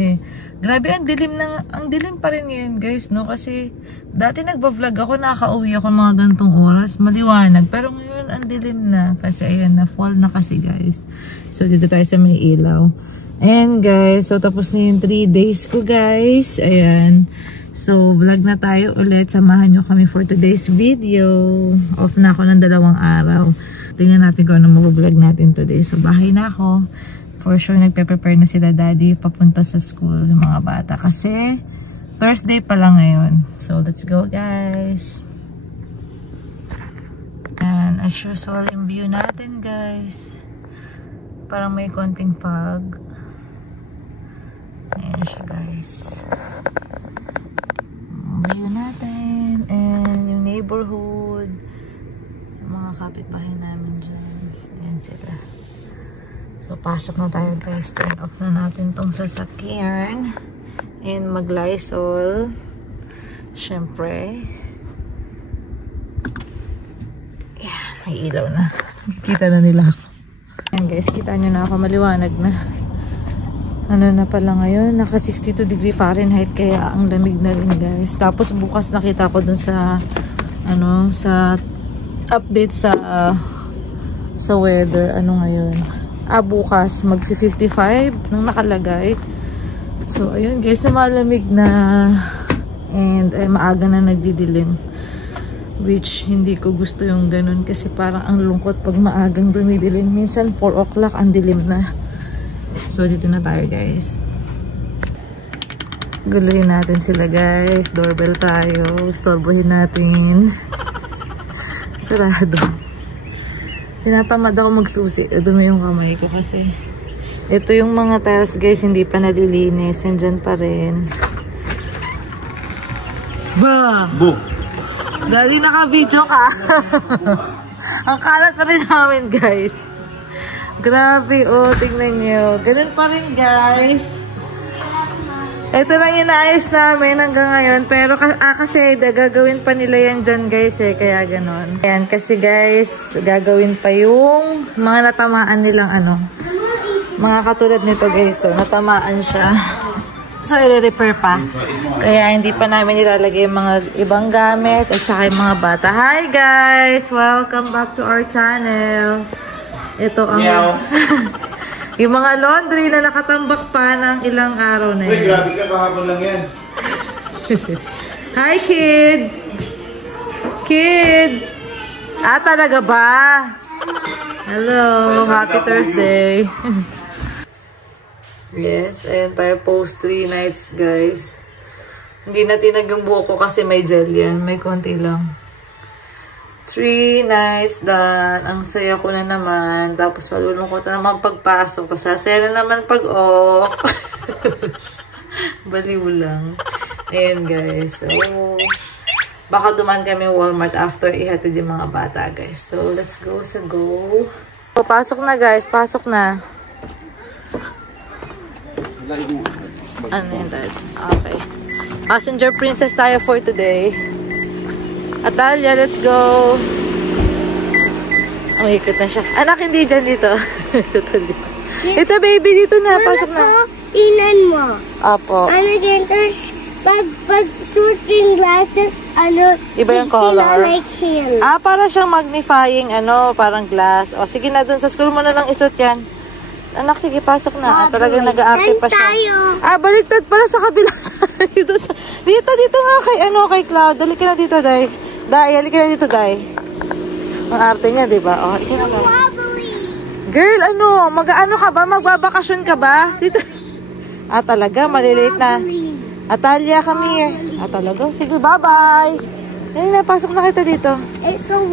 kasi grabe ang dilim pa rin ngayon guys, no? Kasi dati nagba-vlog ako, nakaka-uwi ako mga gantong oras, maliwanag, pero ngayon ang dilim na kasi ayan na, fall na kasi guys. So dito tayo sa may ilaw. Ayan guys, so tapos na yung 3 days ko guys, ayan. So vlog na tayo ulit, samahan nyo kami for today's video. Off na ako ng 2 araw. Tingnan natin kung ano mag-vlog natin today. So bahay na ako. For sure, nagpe-prepare na sila daddy papunta sa school yung mga bata. Kasi, Thursday pa lang ngayon. So, let's go guys. And as usual, yung view natin guys. Parang may konting fog. Ayan siya guys. View natin. And yung neighborhood. Yung mga kapitbahay namin dyan. Ayan sila. So, pasok na tayo guys. Turn off na natin tong sasakyan. And mag-Lysol. Siyempre. Yan, may ilaw na. Kita na nila ako. Yan guys, kita nyo na ako. Maliwanag na. Ano na pala ngayon? Naka 62 degree Fahrenheit. Kaya ang lamig na rin guys. Tapos bukas nakita ko dun sa sa update sa weather. Ano ngayon? Bukas mag-55 nang nakalagay. So ayun guys, malamig na and maaga na nagdidilim, which hindi ko gusto yung ganun kasi parang ang lungkot pag maagang dumidilim. Minsan 4 o'clock ang dilim na. So dito na tayo guys. Guluhin natin sila guys. Doorbell tayo. Storbohin natin. Sarado. Tinatamad ako magsusi. Dumi yung kamay ko kasi. Ito yung mga tiles guys, hindi pa nalilinis. Nandyan pa rin. Ba! Bu! Daddy, naka-video ka. Ang kalat pa rin namin guys. Grabe, oh. Tingnan nyo. Ganun pa rin guys. Ito lang yung naayos namin hanggang ngayon. Pero kasi gagawin pa nila yan dyan guys eh. Kaya ganon. Ayan kasi guys, gagawin pa yung mga natamaan nilang mga katulad nito guys. So natamaan siya. So i-repair pa. Kaya hindi pa namin nilalagay yung mga ibang gamit at saka yung mga bata. Hi guys! Welcome back to our channel. Ito ang... yung mga laundry na nakatambak pa ng ilang araw na yun. Uy, grabe ka, kahapon lang yan. Hi, kids! Kids! Talaga ba? Hello! Happy Thursday! Yes, ayan tayo post 3 nights, guys. Hindi na tinag yung buhok ko kasi may gel yan. May konti lang. 3 nights done. Ang saya ko na naman. Tapos malulungkot na naman pagpasok. Pasasaya na naman pag-off. Baliw lang. Ayan guys. So, baka duman kami Walmart after ihatid yung mga bata guys. So, let's go sa go. So, pasok na guys. Pasok na. Ano yun dad? Okay. Passenger princess tayo for today. Atalia, let's go. Ikot na siya. Anak, hindi dyan dito. Ito, baby, dito na. Pasok na. Inan mo. Apo. Ano dyan, tapos pag suit yung glasses, iba yung color. Like him. Para siyang magnifying, parang glass. O, sige na, dun sa school mo na lang isuot yan. Anak, sige, pasok na. Talagang nag-aarte pa siya. Baliktad pala sa kabila. Dito nga kay Cloud. Dali ka na dito, Day. Halika na dito, Day. Ang arte niya, diba? O, halika na. Girl, mag-ano ka ba? Magbabakasyon ka ba? Dito. Talaga, maliliit na. Atalia, come here. Talaga? Sige, bye-bye. Ayun na, pasok na kita dito.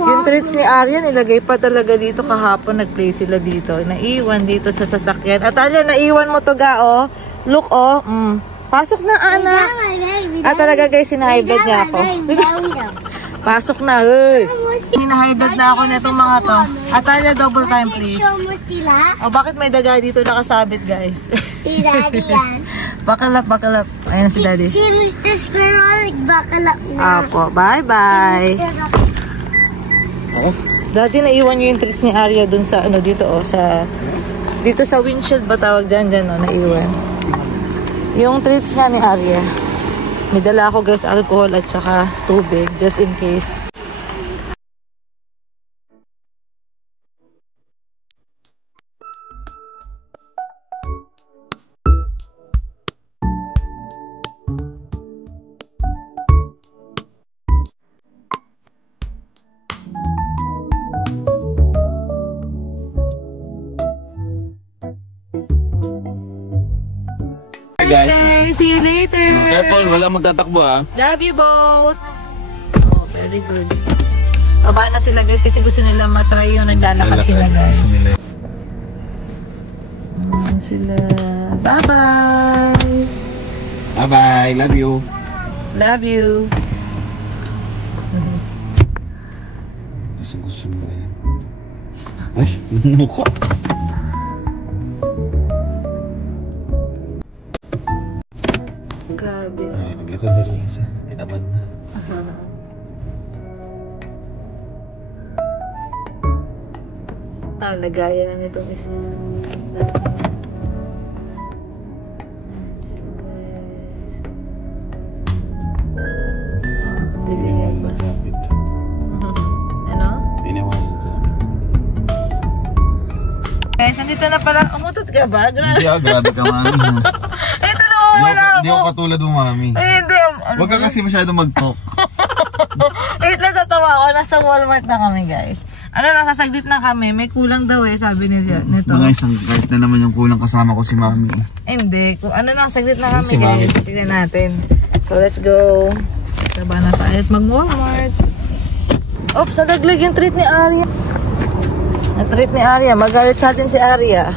Yung treats ni Aryan, ilagay pa talaga dito kahapon. Nag-play sila dito. Naiwan dito sa sasakyan. Atalia, naiwan mo to ga, oh. Look, oh. Pasok na, anak. Talaga, guys, sinahiblad niya ako. Pasok na, hinahiblad na ako nitong mga to. Atalia, double time, please. Bakit may daga dito nakasabit, guys? Si Daddy yan. Bakalap. Ayan si Daddy. Si Mr. Squirrel, bakalap na. Apo, bye-bye. Daddy, naiwan nyo yung treats ni Arya dun sa, dito sa windshield ba tawag dyan, naiwan. Yung treats nga ni Arya. May dala ako guys, alcohol at saka tubig, just in case. Guys, See you later. careful, wala magtatakbo ah. Love you both. Oh, very good. Baba na sila guys kasi gusto nila matry yung naglalakad sila guys. Ayan sila. Bye-bye. Bye-bye, love you. Love you. Gusto mo yan. Ay, mukha. Grabe. Ay, naglakad na rin isa. Inaman na. Lagaya na nitong isa. Pinawalan sa amin. Ano? Pinawalan sa amin. Guys, nandito na pala. Umutot ka ba? Grabe. Hindi grabe ka mami. Ito na wala ako. Hindi ako katulad mo mami. Ay, hindi. Huwag ka kasi masyado mag-talk. Wait, natatawa ako. Nasa Walmart na kami, guys. Ano, nasasaglit na kami. May kulang daw sabi nito. Mga isang kahit na naman yung kulang kasama ko si mami. Hindi. Kung ano lang, saglit na kami, Si Mami. guys. Tignan natin. So, let's go. Taba na tayo at mag-Walmart. Oops, nadaglag yung treat ni Arya. Na-treat ni Arya. Magalit sa atin si Arya.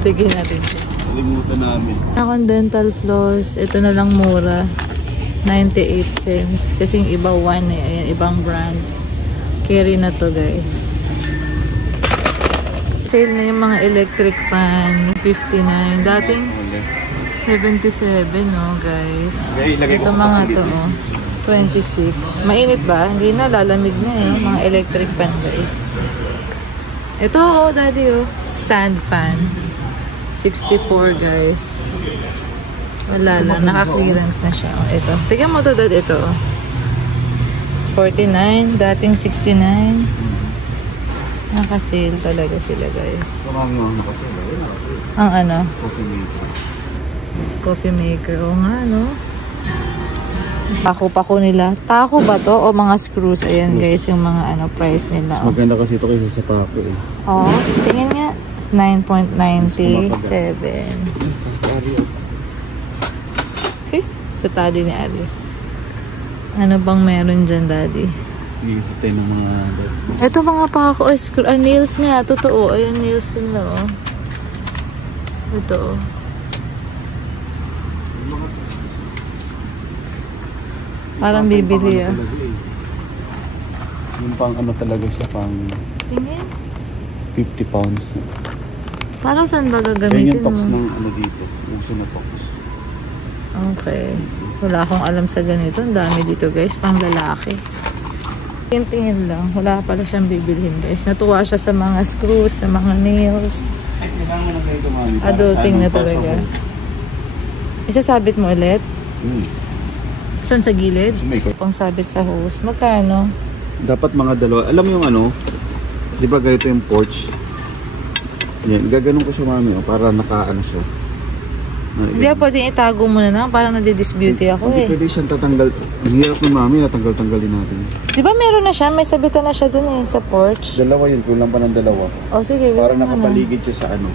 Tignan natin siya. Kalimutan namin. Akong dental floss. Ito na lang mura. 98 cents. Kasi yung iba 1 eh. Ayan, ibang brand. Carry na to guys. Sale na yung mga electric fan. 59. Dating 77 no guys. Ito mga to oh. 26. Mainit ba? Hindi na. Lalamig na eh. Mga electric fan guys. Ito oh daddy oh. Stand fan. 64 guys. Wala lang. Naka-clearance na siya. Oh, ito. Tignan mo to dad. Ito. 49. Dating 69. Naka-sale talaga sila guys. Marami mga nakasila. Ang ano? Coffee maker. Coffee maker. O nga no? Pako nila. Tako ba to? O mga screws? Ayan guys. Yung mga ano price nila. Oh. Maganda kasi ito kaysa sa pako eh. Oh, tingin nga. 9.97. Sa tali ni Ali. Ano bang meron dyan, daddy? Hindi kasi tayo ng mga... Ito mga pako, nails nga. Totoo. Ayun, nails nila, oh. Ito, oh. Parang bibili, ah. Yung pang ano talaga siya, pang Tingin. 50 pounds. Parang saan ba Yan gagamitin yung tox mo? ng ano dito. Yung sunotox. Okay. Wala akong alam sa ganito. Ang dami dito guys. Pang lalaki. Tingin lang. Wala pala siyang bibilhin guys. Natuwa siya sa mga screws, sa mga nails. Ay, kailangan mo na ganito, mami. Adulting na talaga. Isasabit mo ulit? Saan sa gilid? Pang sabit sa hose. Magkano? Dapat mga dalawa. Alam mo yung ano? Di ba ganito yung porch? Yan. Gaganon ko siya, mami. Oh, para nakaano siya. Hindi ako pwedeng itago mo na lang. Parang nadi-disbeauty ako Hindi eh. pwede siyang tatanggal. Ang hirap ni mami. Tatanggal-tanggalin natin. Di ba meron na siya? May sabitan na siya dun eh. Sa porch. Dalawa yun. Kulang pa ng dalawa. O sige. Para wait mo na. nakapaligid siya sa ano.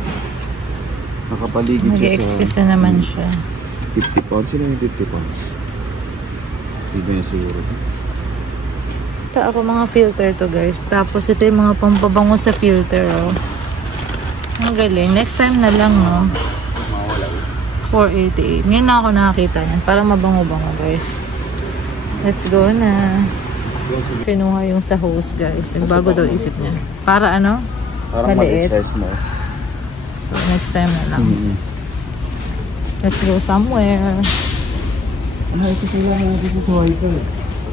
Nakapaligid siya sa... Mag-excuse na naman siya. 50 pounds. Sino yung 50 pounds? Hindi ba yung siguro? Ito ako mga filter to guys. Tapos ito yung mga pampabango sa filter oh. Ang galing. Next time na lang no. 488. Ngayon na ako nakakita yan. Para mabango-bango guys. Let's go na. Kinuha yung sa hose guys. Bago daw isip niya. Para ano? Parang maliit. size mo. So next time na lang. Let's go somewhere. Ay, kasi lang dito sa wifi.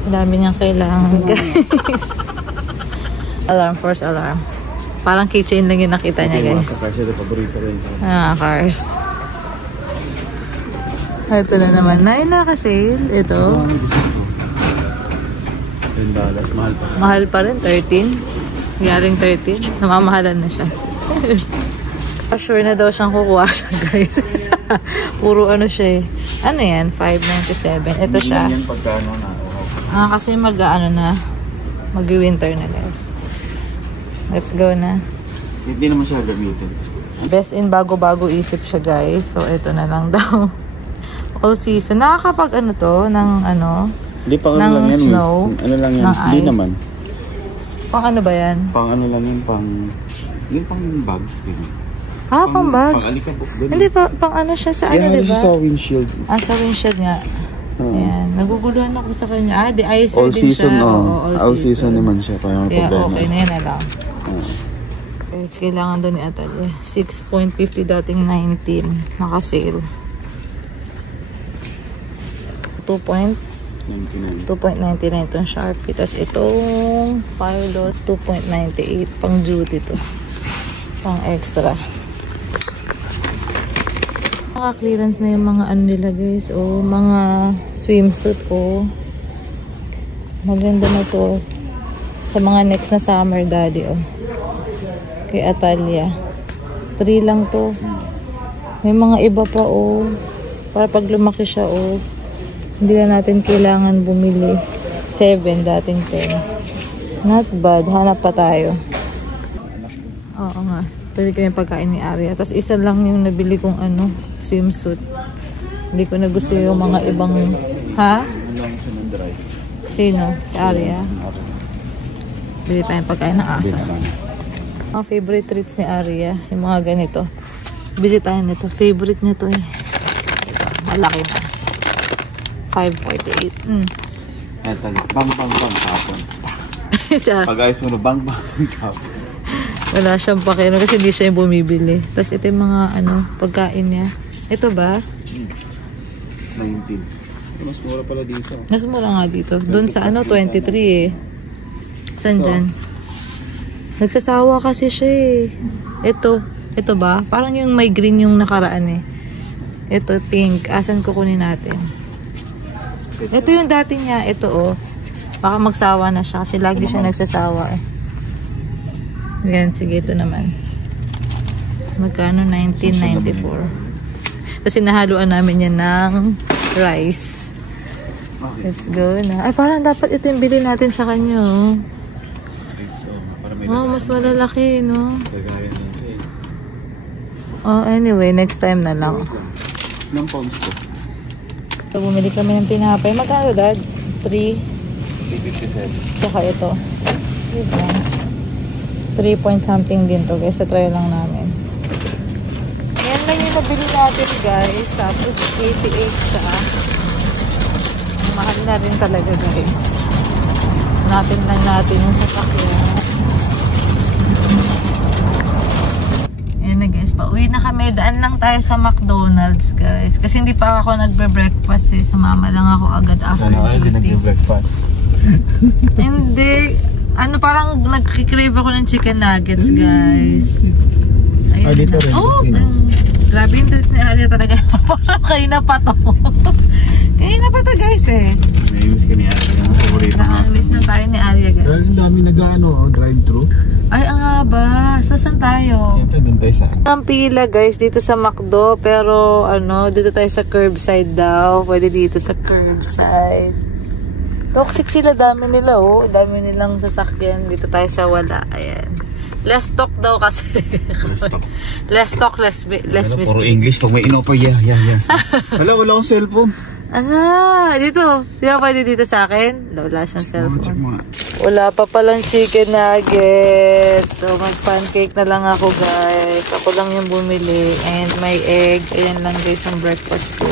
Dami niyang kailangan guys. Alarm, first alarm. Parang keychain lang yung nakita niya guys. Kasi ito paborito rin. Ah, cars. Ito na naman. Nine na kasi. Ito. Ano gusto ko? $10. Mahal pa. Mahal pa rin. 13. Galing 13. Namamahalan na siya. Sure na daw siyang kukuha siya, guys. Puro ano siya eh. Ano yan? $5.97. Ito siya. Hindi yan pagkano na. Kasi mag-winter na, guys. Let's go na. Hindi naman siya gamitin. Best in bago-bago isip siya, guys. So, ito na lang daw. All season. Nakakapag ano to? Ng ano? Hindi, pang ng ano lang yan. snow. Ano lang yan. Ng Hindi ice. naman. Pang ano ba yan? Pang ano lang yan. Yung pang bags. Ganyan. Pang bags? Pang alikabok. Hindi, pang ano siya sa ano, diba? Sa windshield. Sa windshield nga. Ayan. Naguguluhan ako sa kanya. The ice all din season, siya. All season naman siya. Parang yeah, problema. okay na yan na lang. Guys, kailangan doon ni Atalia. 6.50 dating 19. Naka-sale. 2.99 itong Sharpie. Tapos itong Pilot 2.98. Pang duty to. Pang extra. Naka-clearance na yung mga ano nila, guys. Mga swimsuit. Maganda na to. Sa mga next na summer, daddy. Kay Atalia. 3 lang to. May mga iba pa para pag lumaki siya hindi na natin kailangan bumili. 7 dating 10. Not bad. Hanap pa tayo. Oo nga. Pwede kayong pagkain ni Aria. Tapos isa lang yung nabili kong swimsuit. Hindi ko na gusto yung mga ibang Sino? Si Aria. Bili tayong pagkain ng aso. Mga favorite treats ni Aria, yung mga ganito. Bili tayo nito. Favorite niya to eh. Malaki na. 5.48. Eto, bang kapon. Pag-ayos mo na bang kapon. Wala siyang pakino kasi hindi siya yung bumibili. Tapos ito yung mga pagkain niya. Ito ba? 19. Mas mura pala dito. Mas mura nga dito. Doon sa 23 eh. Saan dyan? Nagsasawa kasi siya eh. Ito ba? Parang yung may green yung nakaraan eh. Ito pink. Asan kukunin natin? Ito yung dati niya. Ito baka magsawa na siya kasi lagi siya nagsasawa eh. Yan, sige ito naman. Magkano? 1994. Kasi nahaluan namin yan ng rice. Let's go na. Ay, parang dapat ito yung bilhin natin sa kanya mas malalaki, no? Anyway, next time na lang. Ilang pounds ko? So, bumili kami ng tinapay. Magkano, Dad? 3.57. Saka ito. 3 point something din to, guys. Sa try lang namin. Ayan lang yung nabili natin, guys. Tapos 88 siya. Mahal na rin talaga, guys. Hanapin lang natin yung sasakyan. Ayan na, guys. Pauwi na kami. Daan lang tayo sa McDonald's, guys. Kasi hindi pa ako nagbe-breakfast eh. Sumama lang ako agad after duty. Sana hindi nagbe-breakfast. Hindi. Parang nagkikrave ako ng chicken nuggets, guys. Ayun dito rin. Grabe yung treats ni Aria talaga. Parang kayo na pa to. Kayo na pa to, guys eh. Namiss ka ni Aria. Namiss na tayo ni Aria, guys. Dahil ang dami drive-thru. Ay, ang haba. So, saan tayo? Siyempre, dun tayo sa... Ang pila, guys, dito sa McDo. Pero, dito tayo sa curbside daw. Pwede dito sa curbside. Toxic sila. Dami nila, Dami nilang sasakyan. Dito tayo sa wala. Ayan. Less talk daw kasi. Less talk, less mistake. Puro English. Pag may in-offer, yeah. Wala akong cellphone. Dito. Di ba pwede dito sa akin? Wala siyang cellphone. Check mo nga. Wala pa palang chicken nuggets. So, mag-pancake na lang ako, guys. Ako lang yung bumili. And may egg. Ayan lang, guys, ang breakfast ko.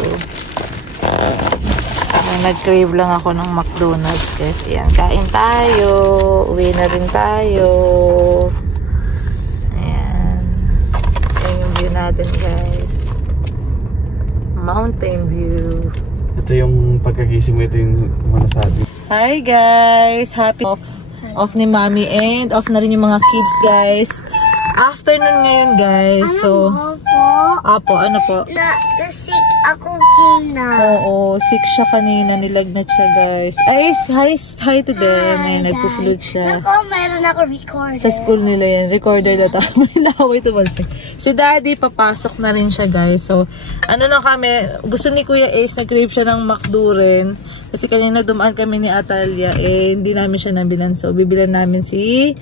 Nag-crave lang ako ng McDonald's, guys. Ayan, kain tayo. Uwi na rin tayo. Ayan. Ayan yung view natin, guys. Mountain view. Ito yung pagkagising mo. Ito yung sabi. Hi guys! Happy off ni Mami and off na rin yung mga kids, guys. Afternoon ngayon, guys. So, Apo, ano po? Na-sick ako kina. Oo, sick siya kanina. Nilagnat siya, guys. Ay, hi to them. May nagpo-flute siya. Naku, meron ako recorder. Sa school nila yan. Recorder na tayo. May laway tumalsik. Si Daddy, papasok na rin siya, guys. So, ano na kami, gusto ni Kuya Ace, nag-crave siya ng McDo rin. Kasi kanina dumaan kami ni Atalia, hindi namin siya nabilan. So, bibilan namin si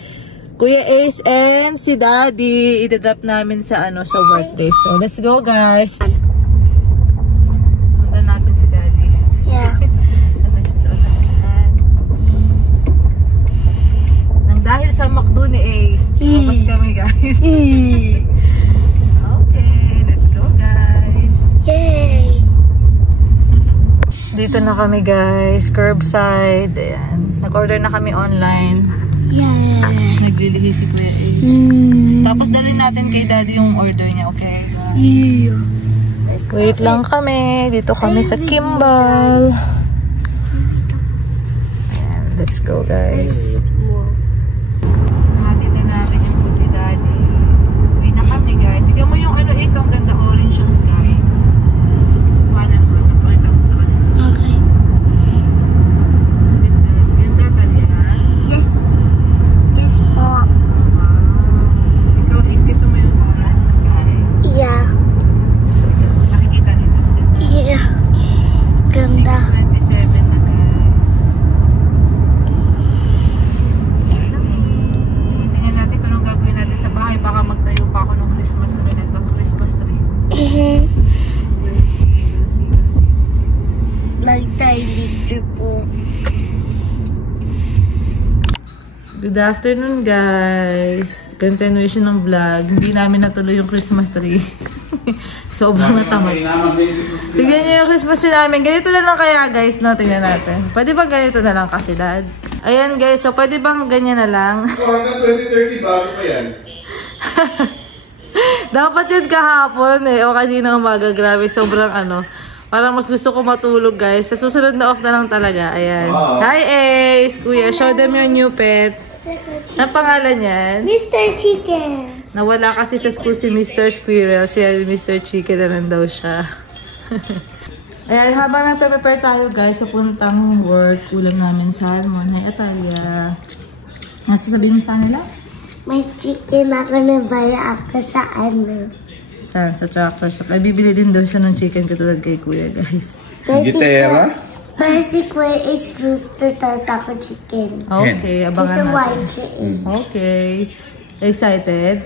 Kuya Ace and si Daddy. Ida-drop namin sa sa workplace. So, let's go, guys. Sundan natin si Daddy. Yeah. Sundan siya sa unahan. Nang dahil sa McDo ni Ace, lumabas kami, guys. Okay, let's go, guys. Yay! Dito na kami, guys. Curbside. Ayan. Nag-order na kami online. Yeah. Naglilihi si Kuya Ace. Tapos dalhin natin kay Daddy yung order niya, okay? Yeah. Wait lang kami. Dito kami sa Kimball. Ayan. Let's go, guys. Hatid na namin yung food ni Daddy. Uwi na kami, guys. Sige mo yung Ace, ang ganda orange yung sky. Wanan mo. Napakita mo sa kanila. Okay. Ganda Talia. Yes. Yes po. Ikaw, Ace, gusto mo yung orange sky? Yeah. Nakikita nila. Yeah. Ganda. 6:27 na, guys. Tingnan natin kung anong gagawin natin sa bahay. Baka magtayo pa ako ng Christmas tree nito. Christmas tree. We'll see. Lagtay dito po. Good afternoon, guys. Continuation ng vlog. Hindi namin natuloy yung Christmas tree. Sobrang natamad. Tignan nyo yung Christmas tree namin. Ganito na lang kaya, guys, no? Tingnan natin. Pwede ba ganito na lang kasi, Dad? Ayan, guys. So, pwede bang ganyan na lang? So, hanggang 2030, bago pa yan. Dapat yun kahapon eh. O kanina umaga. Grabe. Sobrang parang mas gusto ko matulog, guys. Sa susunod na off na lang talaga. Ayan. Hi, Ace! Kuya, show them your new pet. Anong pangalan yan? Mr. Chicken. Nawala kasi sa school si Mr. Squirrel. Si Mr. Chicken na lang daw siya. Ayan, habang nagpe-prepare tayo, guys, sa puntang work, ulam namin salmon. Hi, Atalia. Ano sasabihin mo sa nila? May chicken ako na bala ako sa Saan? Sa tractor shop. Ay, bibili din daw siya ng chicken katulad kay Kuya, guys. Gitera? Pero si Kuya is rooster, tapos ako chicken. Okay, abangan Kasi natin. white chicken. Okay. Excited?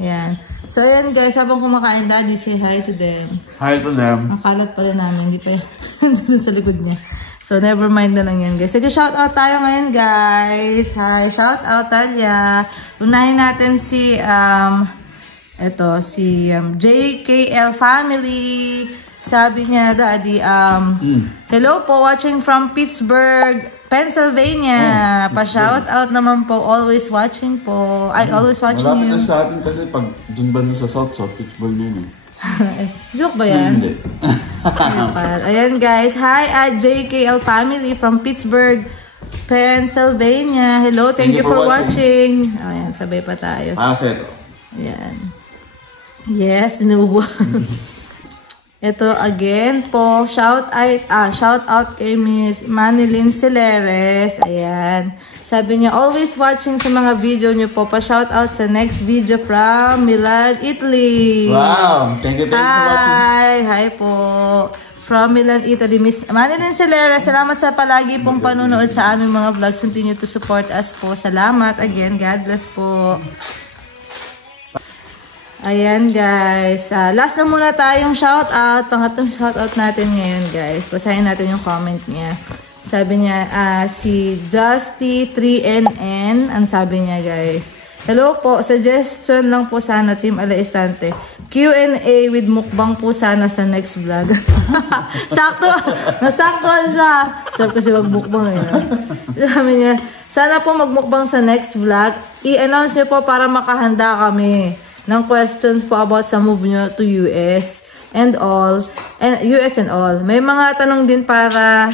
Yeah. Ayan. So, ayan, guys. Habang kumakain, Daddy, say hi to them. Hi to them. Ang kalat pala namin. Hindi pa yan. Doon sa likod niya. So, never mind na lang yan, guys. Sige, shout out tayo ngayon, guys. Hi, shout out, Talia. Unahin natin si, JKL family. Sabi niya, Daddy, hello po, watching from Pittsburgh, Pennsylvania. Pa-shout out naman po, always watching po. Ay, always watching Malapit you. na sa atin kasi pag dun ba sa South Pittsburgh yun eh. Joke ba yan? Hindi. Ayan, guys. Hi, JKL family from Pittsburgh, Pennsylvania. Hello, thank you for watching. Ayan, sabay pa tayo. Ito. Ayan. Yes, no. Ito again po, shout out kay Miss Manilyn Celeres. Ayan. Sabi niya, always watching sa mga video niyo po. Pa-shout out sa next video from Milan, Italy. Wow! Thank you for watching. Hi po. From Milan, Italy. Miss Manilyn Celeres, salamat sa palagi pong panunood sa aming mga vlogs. Continue to support us po. Salamat again. God bless po. Ayan, guys. Last na muna tayong shoutout. Pangatlong shoutout natin ngayon, guys. Basahin natin yung comment niya. Sabi niya, si Justy3NN. Ang sabi niya, guys. Hello po. Suggestion lang po sana, Team Alaistante. Q&A with mukbang po sana sa next vlog. Sakto. Nasaktuhan siya. Sabi kasi magmukbang eh. Sabi niya, sana po magmukbang sa next vlog. I-announce niyo po para makahanda kami ng questions po about sa move nyo to US and all. US and all. May mga tanong din para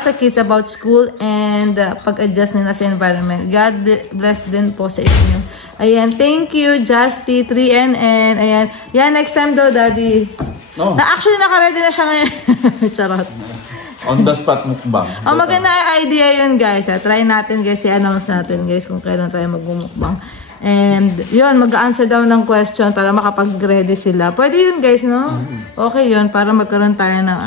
sa kids about school and pag-adjust nila sa environment. God bless din po sa inyo. Ayan, thank you, Justy, 3NN. Ayan. Yan, next time daw, Daddy. No. Actually, naka-ready na siya ngayon. Charot. On the spot mukbang. Maganda idea yun, guys. Try natin, guys. I-announce natin, guys, kung kailan tayo magmumukbang. And, yun, mag-answer daw ng question para makapag-ready sila. Pwede yun, guys, no? Okay yun, para magkaroon tayo ng,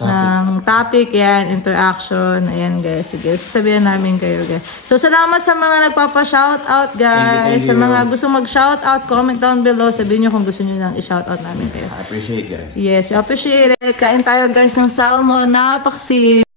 ng topic, yan, interaction. Ayan, guys. Sige, sasabihan namin kayo, guys. So, salamat sa mga nagpapa-shoutout, guys. Thank you. Sa mga gusto mag-shoutout, comment down below. Sabihin nyo kung gusto nyo nang i-shoutout namin kayo. I appreciate, guys. Yes, we appreciate it. Kain tayo, guys, ng salmon. Napakasip.